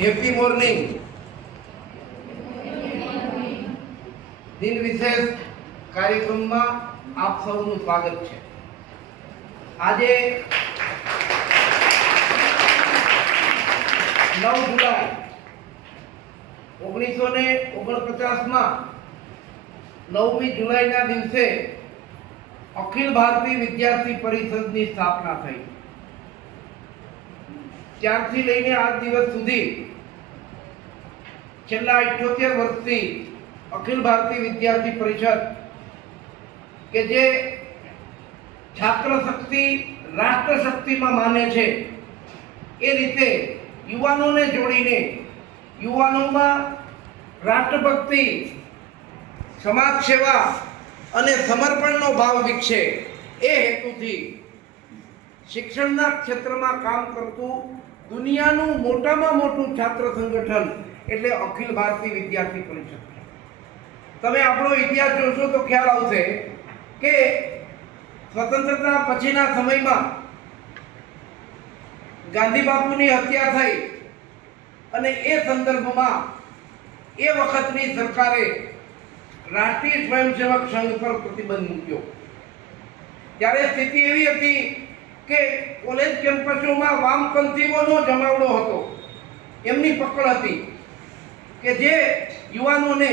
Happy morning. દિન વિશેષ કાર્યક્રમમાં આપ સૌનું સ્વાગત છે. આજે 9 જુલાઈ 1949માં 9મી જુલાઈના દિવસે અખિલ ભારતીય વિદ્યાર્થી પરિષદની સ્થાપના થઈ. ત્યારથી લઈને આજ દિવસ સુધી છેલ્લા 78 વર્ષથી અખિલ ભારતીય વિદ્યાર્થી પરિષદ કે જે છાત્ર શક્તિ રાષ્ટ્ર શક્તિમાં માને છે એ રીતે યુવાનોને જોડીને યુવાનોમાં રાષ્ટ્રભક્તિ, સમાજ સેવા અને સમર્પણનો ભાવ વિકસે એ હેતુથી શિક્ષણના ક્ષેત્રમાં કામ કરતું દુનિયાનું મોટામાં મોટું છાત્ર સંગઠન એટલે અખિલ ભારતીય વિદ્યાર્થી પરિષદ. તમે આપણો ઇતિહાસ જોશો તો ખ્યાલ આવશે કે સ્વતંત્રતા પછીના સમયમાં ગાંધી બાપુની હત્યા થઈ અને એ સંદર્ભમાં એ વખતની સરકારે રાષ્ટ્રીય સ્વયંસેવક સંઘ પર પ્રતિબંધ મૂક્યો. ત્યારે સ્થિતિ એવી હતી કે કોલેજ કેમ્પસોમાં વામપંથીઓનો જમાવડો હતો, એમની પકડ હતી કે જે યુવાનોને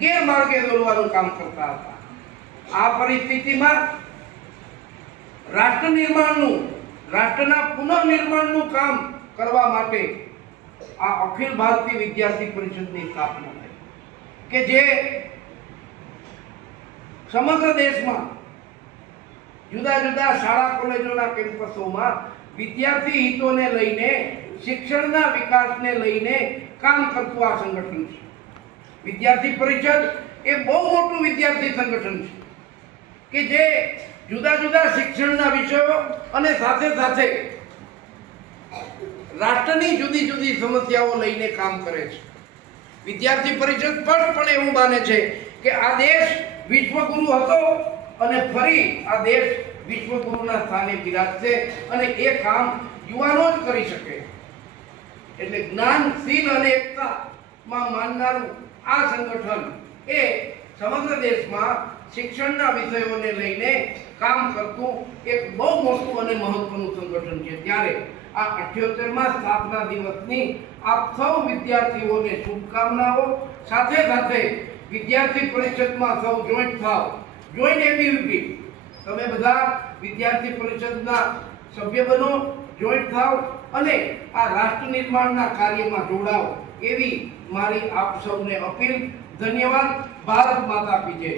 ગેરમાર્ગે દોરવાનું કામ કરતા હતા. આ પરિસ્થિતિમાં રાષ્ટ્રના પુનઃનિર્માણનું કામ કરવા માટે આ અખિલ ભારતીય વિદ્યાર્થી પરિષદની સ્થાપના થઈ કે જે સમગ્ર દેશમાં જુદા જુદા શાળા કોલેજોના કેમ્પસોમાં વિદ્યાર્થી હિતોને લઈને, શિક્ષણના વિકાસને લઈને કામ કરતું આ સંગઠન છે. વિદ્યાર્થી પરિષદ એ બહુ મોટું વિદ્યાર્થી સંગઠન છે કે જે જુદા જુદા શિક્ષણના વિષયો અને સાથે સાથે રાષ્ટ્રની જુદી જુદી સમસ્યાઓ લઈને કામ કરે છે. વિદ્યાર્થી પરિષદ સ્પષ્ટપણે એવું માને છે કે આ દેશ વિશ્વગુરુ હતો અને ફરી આ દેશ વિશ્વગુરુના સ્થાને બિરાજશે અને એ કામ યુવાનો જ કરી શકે. એટલે જ્ઞાન, શીલ અને એકતામાં માનનારું આ સંગઠન એ સમગ્ર દેશમાં શિક્ષણના વિષયોને લઈને કામ કરતું એક બહુ મોટું અને મહત્વનું સંગઠન છે. ત્યારે આ 78મા સ્થાપના દિવસની આપ સૌ વિદ્યાર્થીઓને શુભકામનાઓ. સાથે સાથે વિદ્યાર્થી પરિષદમાં સૌ જોઈન્ટ થાવ, જોઈન એબીવીપી, તમે બધા વિદ્યાર્થી પરિષદના સભ્ય બનો, જોઈન્ટ થાવ અને આ રાષ્ટ્ર નિર્માણના કાર્યમાં જોડાઓ એવી મારી આપ સૌને અપીલ. ધન્યવાદ. ભારત માતા કી જય.